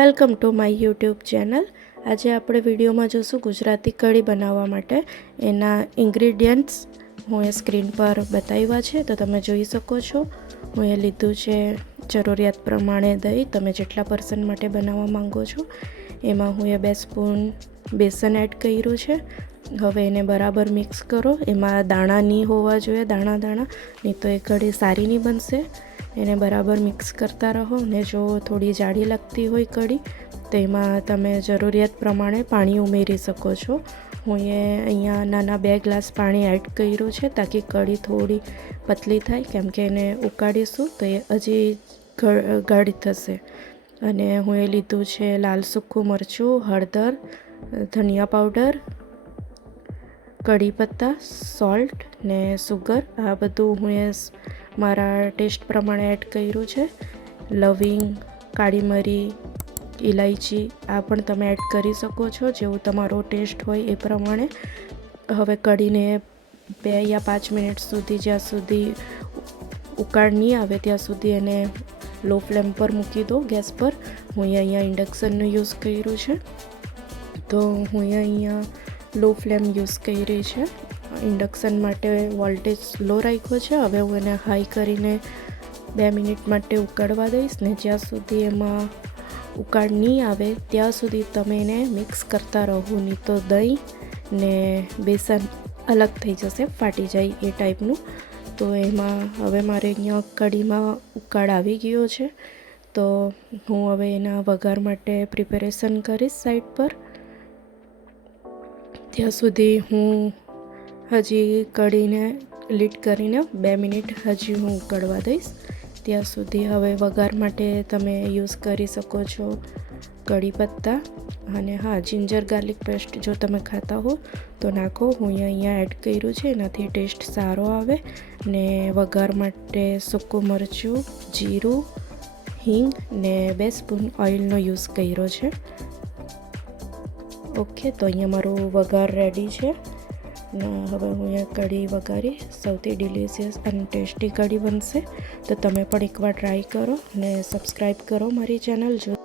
Welcome to my YouTube channel. આજે આપણે વિડીયોમાં જોશું ગુજરાતી કઢી બનાવવા માટે એના ઇન્ગ્રીડિયન્ટ્સ હું એ સ્ક્રીન પર બતાવ્યા છે, તો તમે જોઈ શકો છો। હું એ લીધું છે જરૂરિયાત પ્રમાણે દહીં, તમે જેટલા પર્સન માટે બનાવવા માંગો છો એમાં હું એ 2 સ્પૂન બેસન એડ કર્યું છે। હવે એને બરાબર મિક્સ કરો। એમાં દાણા નહીં હોવા જોઈએ, દાણા નહીં તો એ કઢી સારી નહીં બનશે। એને બરાબર મિક્સ કરતા રહો ને જો થોડી જાડી લાગતી હોય કઢી તો એમાં તમે જરૂરિયાત પ્રમાણે પાણી ઉમેરી શકો છો। હું અહીંયા નાના 2 ગ્લાસ પાણી એડ કર્યું છે તાકી કઢી થોડી પતલી થાય, કેમ કે એને ઉકાળીશું તો એ હજી ગાઢી થશે। અને હું એ લીધું છે લાલ સૂકું મરચું, હળદર, ધનિયા પાવડર, કઢી પત્તા, સોલ્ટ ને સુગર, આ બધું હું એ મારા ટેસ્ટ પ્રમાણે એડ કર્યું છે। લવિંગ, કાળી મરી, ઇલાયચી આ પણ તમે એડ કરી શકો છો, જેવું તમારો ટેસ્ટ હોય એ પ્રમાણે। હવે કઢીને 2 યા 5 મિનિટ સુધી, જ્યાં સુધી ઉકાળ નહીં આવે ત્યાં સુધી એને લો ફ્લેમ પર મૂકી દો ગેસ પર। હું અહીંયા ઇન્ડક્શનનો યુઝ કર્યું છે, તો હું અહીંયા લો ફ્લેમ યુઝ કરી છે। ઇન્ડક્શન માટે વોલ્ટેજ લો રાખ્યો છે। હવે હું એને હાઈ કરીને 2 મિનિટ માટે ઉકળવા દઈશ ને જ્યાં સુધી એમાં ઉકાળ નહીં આવે ત્યાં સુધી તમે એને મિક્સ કરતા રહો, નહીં તો દહીં ને બેસન અલગ થઈ જશે, ફાટી જાય એ ટાઈપનું। તો એમાં હવે મારે અહીંયા કઢીમાં ઉકાળ આવી ગયો છે, તો હું હવે એના વઘાર માટે પ્રિપેરેશન કરીશ સાઈડ પર। ત્યાં સુધી હું હજી કઢીને લીડ કરીને 2 મિનિટ હજી હું ઉકળવા દઈશ। ત્યાં સુધી હવે વઘાર માટે તમે યુઝ કરી શકો છો કઢી પત્તા, અને હા, જિંજર ગાર્લિક પેસ્ટ જો તમે ખાતા હો તો નાખો। હું અહીંયા એડ કર્યું છે, એનાથી ટેસ્ટ સારો આવે। ને વઘાર માટે સૂકું મરચું, જીરું, હિંગ ને 2 સ્પૂન ઓઇલનો યુઝ કર્યો છે। ઓકે, તો અહીંયા મારું વઘાર રેડી છે ને હવે હું અહીંયા કઢી વઘારી સૌથી ડિલિશિયસ અને ટેસ્ટી કઢી બનશે। તો તમે પણ એકવાર ટ્રાય કરો ને સબસ્ક્રાઈબ કરો મારી ચેનલ। જો